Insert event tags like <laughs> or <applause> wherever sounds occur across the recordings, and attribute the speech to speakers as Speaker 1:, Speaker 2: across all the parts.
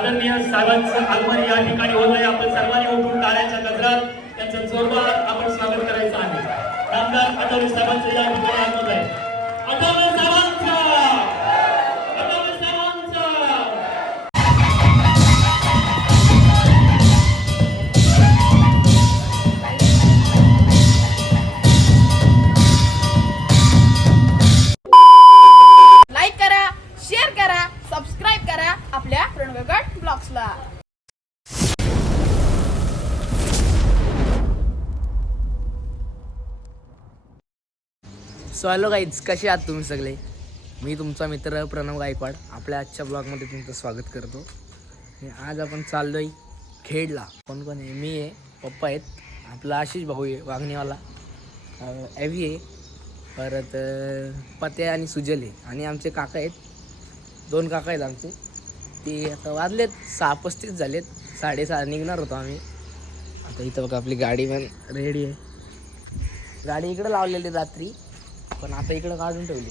Speaker 1: आदरणीय साहेबांचं आगमन या ठिकाणी होत आहे. आपण सर्वांनी उठून टाळ्याच्या गजरात त्यांचं जोरदार आपण स्वागत करायचं आहे. नामदार आठवले साहेबांचं या ठिकाणी आगमन आहे Athawale
Speaker 2: Saheb
Speaker 3: so hello guys कसे आहात तुम्ही सगळे? मी तुमचा मित्र प्रणव गायकवाड. आपल्या आजच्या ब्लॉगमध्ये तुमचं स्वागत करतो. आणि आज आपण चाललो आहे खेडला. कोण कोण आहे? मी आहे पप्पा आहेत. आपला आशिष भाऊ आहे वागणेवाला ॲव्ही आहे. परत पते आणि सुजल आहे. आणि आमचे काका आहेत. दोन काका आहेत आमचे. ते आता वाजलेत सहा पस्तीस झालेत. साडेसहा निघणार होतो आम्ही. आता इथं बघा आपली गाडी पण रेडी आहे. गाडी इकडं लावलेली रात्री. पण आता इकडं काढून ठेवली.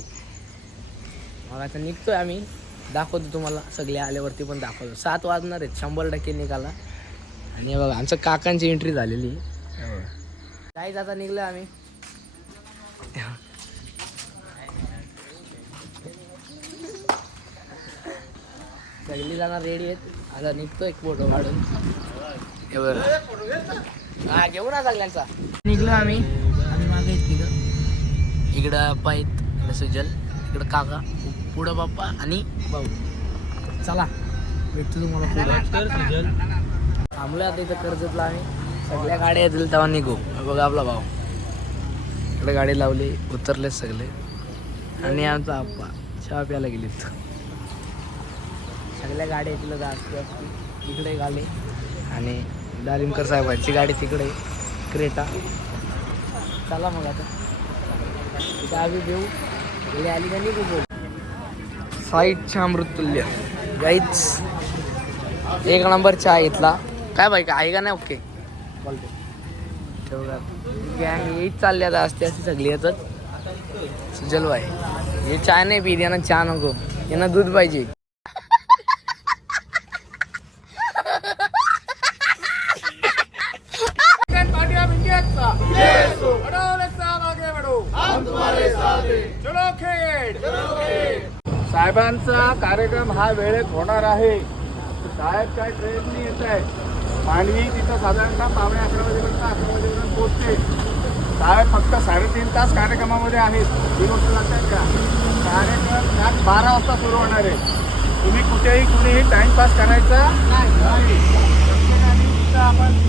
Speaker 3: मग आता निघतोय आम्ही. दाखवतो तुम्हाला. सगळे आल्यावरती पण दाखवतो. सात वाजणार आहेत. शंभर टक्के निघाला. आणि बघा आमचं काकांची एंट्री झालेली. काहीच आता निघलं आम्ही. सगळी जाणार रेडी आहेत. आता निघतो एक फोटो काढून. हा घेऊ ना सगळ्यांचा. निघलो आम्ही. इकडं अप्पा आहेत इकडं सुजल इकडं काका पुढं बाप्पा आणि भाऊ. चला भेटतो तुम्हाला पुढं. थांबलो आता इथं कर्जतला आम्ही. सगळ्या गाड्या येतील तेव्हा निघू. बघा आपला भाऊ. इकडे गाडी लावली उतरले सगळे. आणि आमचा आप्पा चहा प्यायला गेलीत. सगळ्या गाड्या येतील जास्त. इकडे गाले आणि दालिमकर साहेबांची गाडी तिकडे. क्रेटा. चला मग आता. आम्ही देऊ आली का निघू अमृतुल्य गाईच एक नंबर चहा इथला काय बाई का आहे का नाही ओके? ठेवूया. गँग येत चालली आता असते असते सगळी येतात सुजल बाई हे चहा नाही पीत यांना चहा नको. यांना दूध पाहिजे.
Speaker 4: साहेबांचा कार्यक्रम हा वेळेत होणार आहे. साहेब काय ट्रेननी येत आहे. मांडवी तिथं साधारणतः पावणे अकरा वाजेपर्यंत अकरा वाजेपर्यंत पोहोचते. साहेब फक्त साडेतीन तास कार्यक्रमामध्ये आहेत. ही गोष्ट लक्षात घ्या. कार्यक्रम रात बारा वाजता सुरू होणार आहे. तुम्ही कुठेही कुणीही टाइमपास करायचा नाही. आपण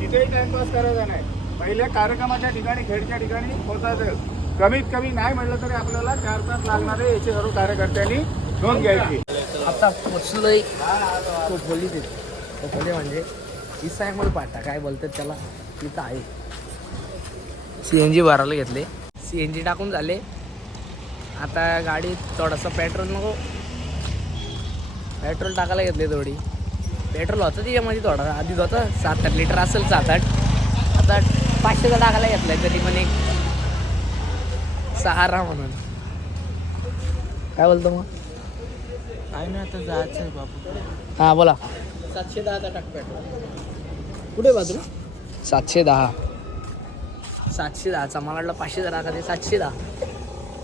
Speaker 4: तिथेही टाइमपास करायचा नाही. पहिल्या कार्यक्रमाच्या ठिकाणी खेडच्या ठिकाणी पोहोचायचं. कमीत कमी नाही म्हटलं तरी आपल्याला चार तास लागणारे याचे सर्व कार्यकर्त्यांनी नोंद घ्यायची.
Speaker 3: आता पोचलोय. तो खोली ते तो खोली म्हणजे इसायमल पाटा काय बोलतात त्याला? तिथं आहे. सी एन जी भरायला घेतले. सी एन जी टाकून झाले. आता गाडीत थोडंसं पेट्रोल नको. पेट्रोल टाकायला घेतले थोडी. पेट्रोल होतं त्याच्यामध्ये थोडा. आधी होतं सात आठ लिटर असेल सात आठ. आता पाचशेचा टाकायला घेतलाय तरी पण एक सहारा म्हणून. काय बोलतो मग?
Speaker 4: काय नाही आता जायचं आहे बाबू.
Speaker 3: हां बोला. सातशे दहाचा टाक पेट्रोल. कुठे बाजू सातशे दहा. सातशे दहाचा. मला वाटलं पाचशे दहा ते सातशे दहा.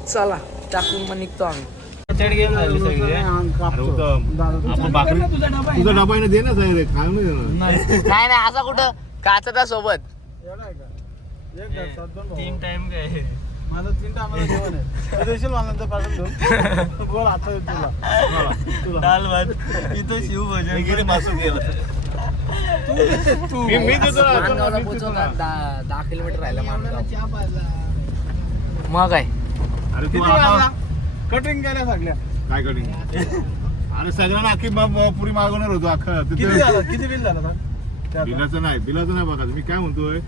Speaker 3: चला. टाकून मग निघतो आम्ही.
Speaker 4: गेम झाली सगळी आपण भाकरी तुझा डबा आहे ना? दे ना साहेब काय नाही देणार <laughs>
Speaker 3: नाही. नाही असा कुठं? काचा सोबत.
Speaker 4: तीन टाइम काय? माझं तीन टायमाला जेवण आहे. देशील मला नंतर पाठवून देऊ? <laughs> बोल आता तुला. तुला. दाल भात इथं शिव भजन गिरी मासू गेला. मी मी देतो ना,
Speaker 3: माणगावला
Speaker 4: मी देतो
Speaker 3: पोहोचवतात
Speaker 4: ना.
Speaker 3: दहा दहा किलोमीटर राहिलं माणगाव मग काय?
Speaker 4: अरे तू आता कटिंग केल्या सगळ्या. काय कटिंग अरे सगळ्यांना अख्खी ब- पुरी मागवणार होतो अख्खा. किती झालं? किती बिल झालं बिलाचं नाही बिलाचं नाही बघा मी काय म्हणतोय?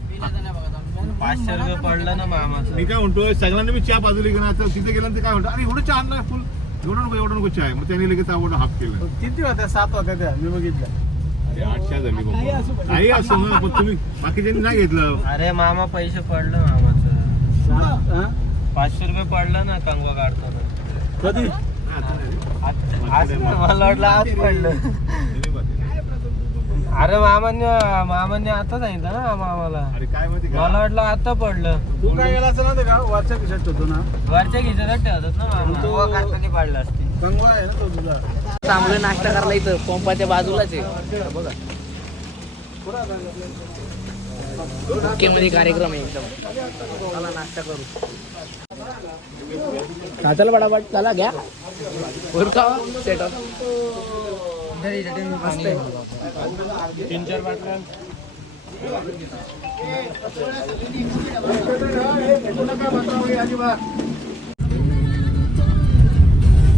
Speaker 5: पाचशे रुपये पडलं ना मामाचं.
Speaker 4: मी काय म्हणतोय सगळ्यांना मी चहा बाजूला गेला तर तिथे गेल्यानंतर काय म्हणतो अरे एवढं चहा आणलाय फुल. एवढं नको एवढं नको चहा. आहे. मग त्याने लगेच आवडलं हाफ केलं.
Speaker 6: किती होत्या? सात होत्या त्या. मी बघितल्या.
Speaker 4: अरे आठशा झाली बाबा. काही असं ना पण तुम्ही बाकीच्यांनी नाही घेतलं.
Speaker 5: अरे मामा पैसे पडलं मामाचं.
Speaker 6: सात, हा?
Speaker 5: पाचशे रुपये पडलं ना कंगवा काढताना.
Speaker 6: कधी?
Speaker 5: आज- आज ना, मला वाटलं आज पडलं. अरे मामान्य मामान्य आता सांगितलं ना मामाला.
Speaker 4: अरे काय माहिती का?
Speaker 5: मला वाटलं आता पडलं.
Speaker 6: तू काय गेला असं नव्हतं का वरच्या खिशात होतो ना.
Speaker 5: वरच्या खिशात ठेवतात ना मामा.
Speaker 6: तो-
Speaker 5: कंगवा काढताना पडलं असते.
Speaker 6: कंगवा आहे ना तो तुझा.
Speaker 3: चांगलं नाश्ता करायला इथं पंपाच्या बाजूलाच आहे. बघा. मध्ये कार्यक्रम आहे. एकदम चला नाश्ता करू. चला बडाबट चला घ्या. उरका सेट मस्त आहे.
Speaker 5: तीन चार बाटल्या.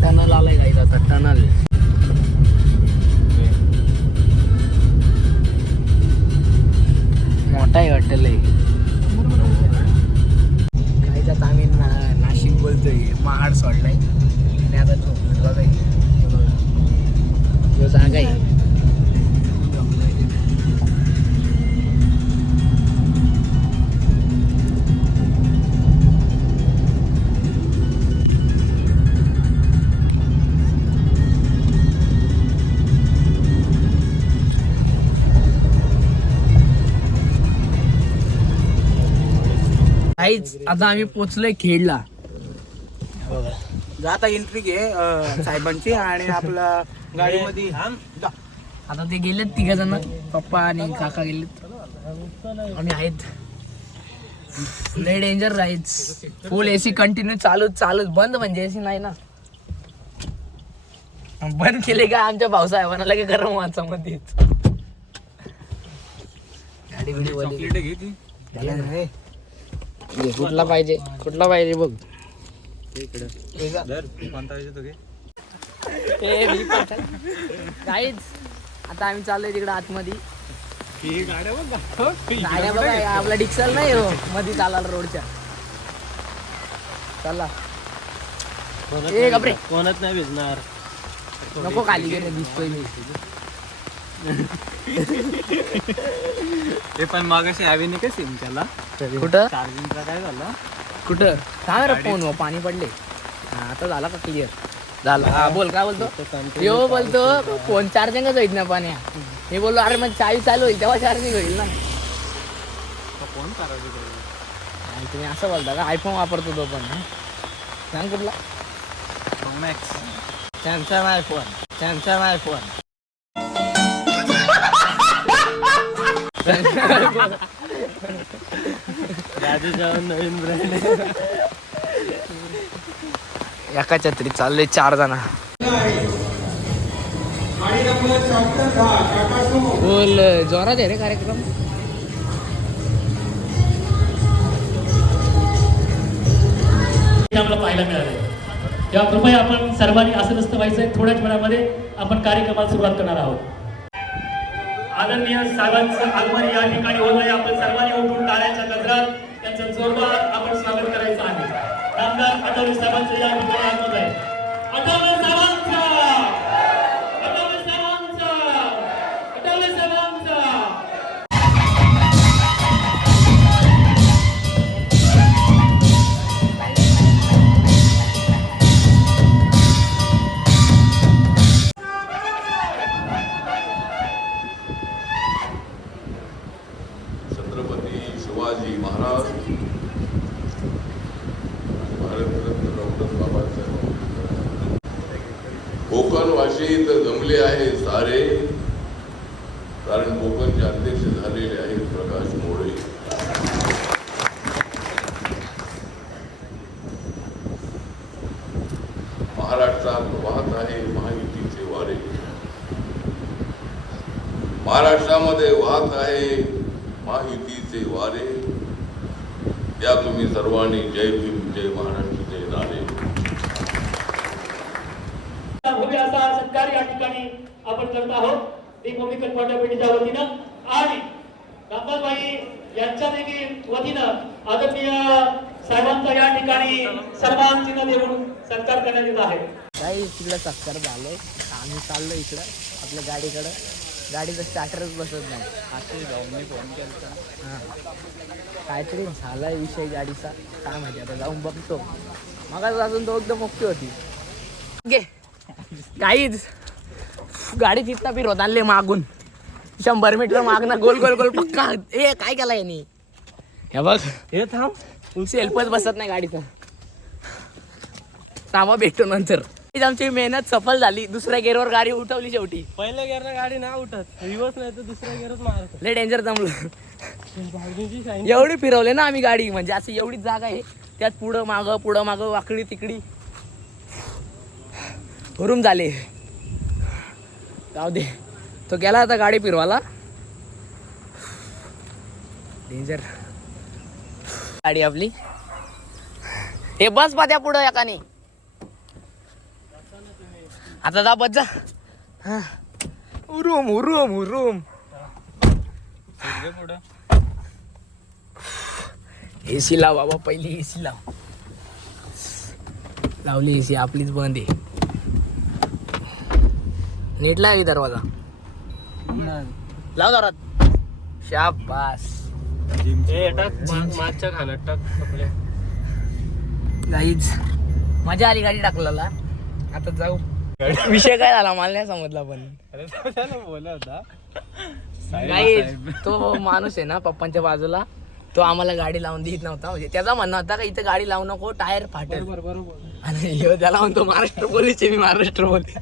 Speaker 3: टनल आलाय काही आता टनल. मोठा आहे हॉटेल आहे काही त्यात आम्ही ना नाशिक बोलतोय महाड सोडलाय. आणि आता झोपलो बघा जागा आहे. काहीच आता आम्ही पोचलोय खेडला.
Speaker 6: आता एंट्री घे अं, साहेबांची आणि आपला गाडीमध्ये.
Speaker 3: आता ते गेलेत तिघ जण पप्पा आणि काका गेलेत. आम्ही आहेत. लय डेंजर राहीच फुल एसी कंटिन्यू चालूच चालूच. बंद म्हणजे एसी नाही ना. बंद केले का आमच्या भाऊसाहेबांना लगे गरम वाचा मध्ये गाडी बिडी वाली. घे, कुठला पाहिजे? कुठला पाहिजे बघ. काहीच आता आम्ही चाललोय तिकडे आतमध्ये. गाड्या बघा आपला डिक्सल नाही हो मध्ये चालायला रोडच्या. चला. ए
Speaker 5: कोणच नाही भिजणार
Speaker 3: नको खाली गेले दिसतोय मी. <laughs>
Speaker 5: ते पण मागाशी हवी नाही का सिम त्याला
Speaker 3: कुठं?
Speaker 5: चार्जिंगचा काय झालं?
Speaker 3: कुठं? काय रे फोन पाणी पडले. हा आता झाला का क्लिअर झाला. हा बोल काय बोलतो? यो बोलतो. फोन चार्जिंगच होईल ना पाण्या हे बोललो अरे मग चावी चालू होईल तेव्हा चार्जिंग होईल ना.
Speaker 5: फोन
Speaker 3: आणि तुम्ही असं बोलता का? आयफोन वापरतो तो पण हा? सांग कुठला?
Speaker 5: Max Samsung iPhone Samsung iPhone राजूच्या नवीन ब्रँड
Speaker 3: एका छत्रीत चालले चार जण. बोल जोरात आहे रे कार्यक्रम.
Speaker 1: आपल्याला पाहायला मिळाले तेव्हा कृपया आपण सर्वांनी असं नसतं व्हायचं थोड्याच वेळामध्ये आपण कार्यक्रमाला सुरुवात करणार आहोत. आदरणीय साहेबांचं आगमन या ठिकाणी होत आहे आपण सर्वांनी उठून टाळ्याच्या गजरात त्यांचं जोरदार आपण स्वागत करायचं आहे. नामदार आठवले साहेबांचं या ठिकाणी आगमन आहे.
Speaker 7: महाराष्ट्रात वाहत आहे महायुतीचे वारे. महाराष्ट्रामध्ये वाहत आहे महायुतीचे वारे. या तुम्ही सर्वांनी जय भीम जय महाराष्ट्र जय नारे.
Speaker 1: भव्य असा सत्कार या ठिकाणी आपण करत आहोत. रिपब्लिकन कॉन्ट्रिब्युटीच्या वतीनं आणि रामदासबाई यांच्या देखील वतीनं आदरणीय साहेबांचा या ठिकाणी सन्मान चिन्ह देऊन सत्कार करण्यात येत आहे.
Speaker 3: काही तिकडं चक्कर झालंय. आम्ही चाललो इकडं आपल्या गाडीकडं. गाडीचा स्टार्टरच बसत नाही. हां. काहीतरी झालाय विषय गाडीचा. काय माहिती आता जाऊन बघतो. मग अजून तो एकदम ओके होती. घे. काहीच. गाडी तिथं फिरवत आणले मागून. शंभर मीटर मागणं गोल गोल गोल पक्का. ए काय केला यांनी? हे बघ.
Speaker 5: हे थांब.
Speaker 3: सेल्फच बसत नाही गाडीचा. थांबा भेटतो नंतर. हीच आमची मेहनत सफल झाली. दुसऱ्या गेअरवर गाडी उठवली शेवटी.
Speaker 5: पहिल्या गेअरला गाडी ना उठत. रिवर्स नाही तर दुसऱ्या गेअरच मारत.
Speaker 3: लय डेंजर जमलो. एवढी फिरवले ना आम्ही गाडी. म्हणजे असं एवढीच जागा आहे. त्यात पुढं मागं पुढं मागं वाकडी तिकडी. हुरूम झाले. जाऊ दे. तो गेला आता गाडी फिरवाला डेंजर गाडी आपली. हे बस पा त्या पुढं एकाने. आता जा बस जा. हा. उरूम उरूम उरूम. एसी लाव बाबा पहिली एसी लाव. लावली एसी आपलीच बंद आहे. नीट लावी दरवाजा? लाव दारात शाबास.
Speaker 5: हे टाक मा- मागच्या टाक आपल्या
Speaker 3: मजा आली गाडी टाकलेला. आता जाऊ. <laughs> विषय काय झाला? मला नाही समजला पण.
Speaker 5: अरे तो त्याला बोला होता.
Speaker 3: गाईज तो माणूस आहे ना पप्पांच्या बाजूला. तो आम्हाला गाडी लावून देत नव्हता. म्हणजे त्याचा म्हणणं होता का इथे गाडी लावू नको टायर फाटेल.
Speaker 5: बरोबर
Speaker 3: आणि ह्यो त्याला म्हणतो महाराष्ट्र पोलीस आहे मी महाराष्ट्र पोलीस.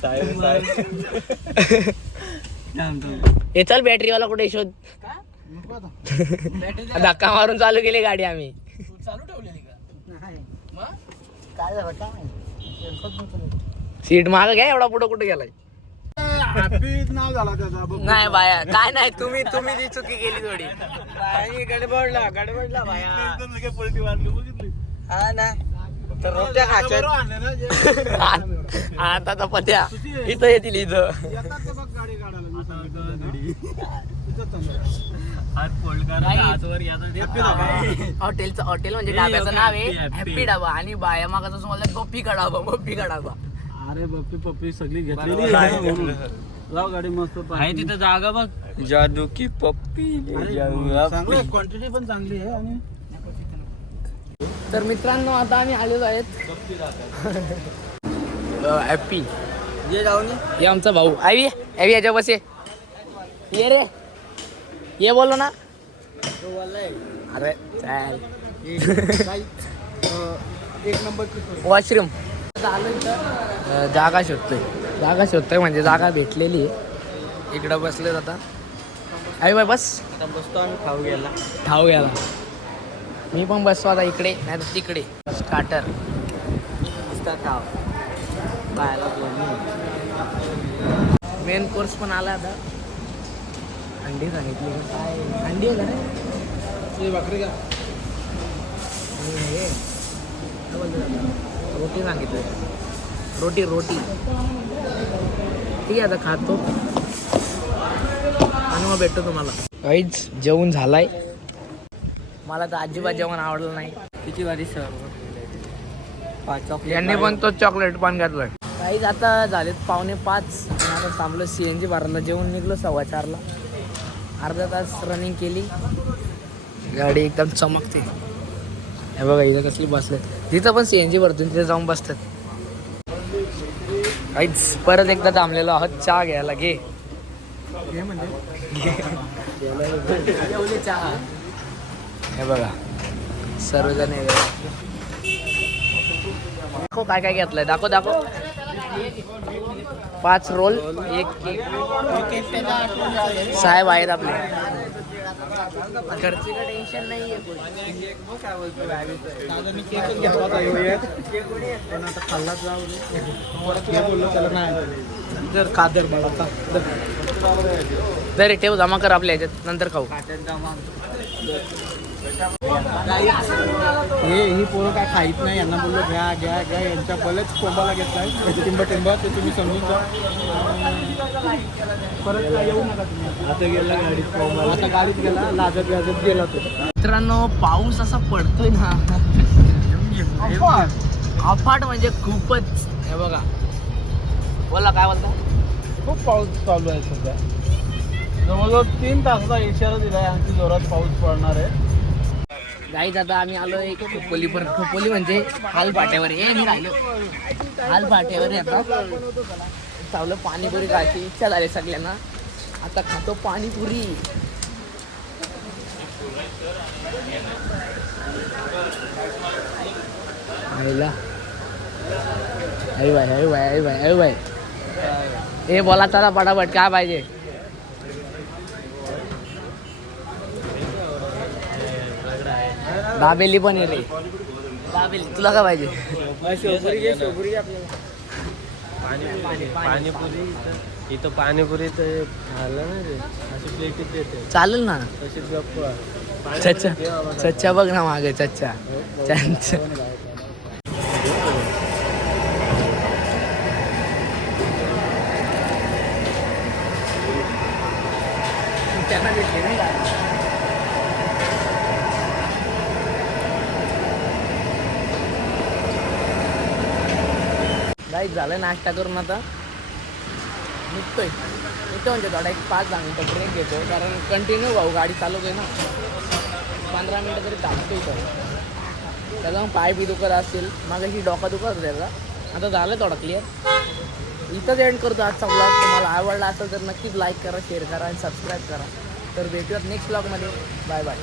Speaker 5: साहेब साहेब. <laughs>
Speaker 3: हे चल बॅटरीवाला कुठे शोध. धक्का मारून चालू केली गाडी आम्ही. चालू ठेवलेली का? सीट माग घ्या एवढा पुढे कुठे गेलाय?
Speaker 4: नाव झाला त्याचा
Speaker 3: नाही बाया काय नाही तुम्ही तुम्ही ती चुकी केली थोडी. गडबडला गडबडला बाया. हा ना. तर रोट्या खायच्या आता तर पत्या. इथं येतील इथं.
Speaker 5: हात फोल्ड करा हातवर याचा
Speaker 3: हॉटेलचं हॉटेल म्हणजे डाब्याचं नाव आहे हॅपी डाबा आणि बाया मागाचा समजला गप्पी का डाबा गप्पी का डाबा
Speaker 5: अरे बप्पी पप्पी सगळी घेतलेली लाव गाडी मस्त आहे तिथं जागा बघ.
Speaker 6: जादू की पप्पी
Speaker 5: क्वांटिटी पण चांगली आहे आणि
Speaker 3: तर मित्रांनो आता आम्ही आलेलो आहेत. हॅपी
Speaker 6: ये जाऊन
Speaker 3: ये. आमचा भाऊ. आवी आवी याच्या बस. ये रे. ये बोलो ना। अरे चाल।
Speaker 4: एक नंबर
Speaker 3: वॉशरूम। जागा शोधतोय। जागा शोधतोय म्हणजे जागा भेटलेली आहे. इकडं बसले आता आई बाय बस.
Speaker 5: आता बसतो आणि खाऊ गेला
Speaker 3: ठाव घ्यायला. मी पण बसतो आता इकडे नाही तर तिकडे. स्टार्टर
Speaker 5: खाव
Speaker 3: मेन कोर्स पण आला आता. अंडी सांगितली का काय? अंडी आहे का रे?
Speaker 5: भाकरी का?
Speaker 3: हे? रोटी सांगितलं. रोटी रोटी. ठीक आहे आता खातो. आणि मग भेटतो तुम्हाला. काहीच जेवण झालाय. मला तर अजिबात जेवण आवडलं नाही.
Speaker 5: किती वारी सर. पाच
Speaker 3: यांनी पण तो चॉकलेट पान घातलाय. काहीच आता झालेत पावणे पाच. आता थांबलो सी एन जी भरायला जेवण निघलो सव्वा चारला. अर्धा तास रनिंग केली. गाडी एकदम चमकते. हे बघा इथं कसली बसले तिथं पण सी एन जी भरतो तिथे जाऊन बसतात. काहीच परत एकदा थांबलेलो आहोत. चहा घ्यायला घे. म्हणजे. चहा हे बघा. सर्वजण. दाखव काय काय घेतलंय. दाखव दाखव. पाच रोल. एक केक साहेब आहेत आपले. टेन्शन नाही तरी ठेव जमा कर आपल्या ह्याच्यात नंतर खाऊ.
Speaker 5: हे ही पोरं काय खाईत नाही यांना बोललो घ्या घ्या घ्या. यांच्या बलच कोंबाला घेतलाय. टिंब टिंब ते तुम्ही समजून जा. परत येऊ नका तुम्ही आता गेला गाडीत कोंबाला. आता गाडीत गेला लाजत लाजत गेला तो.
Speaker 3: मित्रांनो पाऊस असा पडतोय ना. अफाट म्हणजे खूपच. हे बघा. बोला काय बोलता?
Speaker 6: खूप पाऊस चालू आहे सध्या. जवळजवळ तीन तासाचा इशारा दिला आहे आणखी जोरात पाऊस पडणार आहे.
Speaker 3: गाईत आता आम्ही आलो एक खोपोली पण खोपोली म्हणजे हाल फाट्यावर. हे मी राहिलो. हाल फाट्यावर आता. चावलं पाणीपुरी खायची इच्छा झाली सगळ्यांना. आता खातो पाणीपुरी. आईला. आई बाय आई बाय आई बाय आई बाय हे बोला चला पटापट काय पाहिजे? दाबेली पण आहे रे. दाबेली. तुला काय पाहिजे?
Speaker 5: पाणीपुरी इथं इथं पाणीपुरी तर झालं ना रे. अशी प्लेटीत देते
Speaker 3: चालेल ना.
Speaker 5: तशीच गप्प.
Speaker 3: चच्चा चच्चा बघ ना मागे चच्चा चच्चा त्यांना भेटले नाही का गाईक झालं नाश्ता करून आता. निघतोय. निघतो म्हणजे थोडा एक पाच दहा मिनटं ब्रेक घेतो कारण कंटिन्यू भाऊ गाडी चालवतोय ना. पंधरा मिनटं तरी थांबतो इथं त्याचा मग पाय बी दुखत असतील. ही डोका दुखत त्याचा आता झालं थोडा क्लिअर इथंच एंड करतो आजचा ब्लॉग तुम्हाला आवडला असेल तर नक्कीच लाईक करा शेअर करा आणि सबस्क्राईब करा. तर भेटूयात नेक्स्ट ब्लॉगमध्ये बाय बाय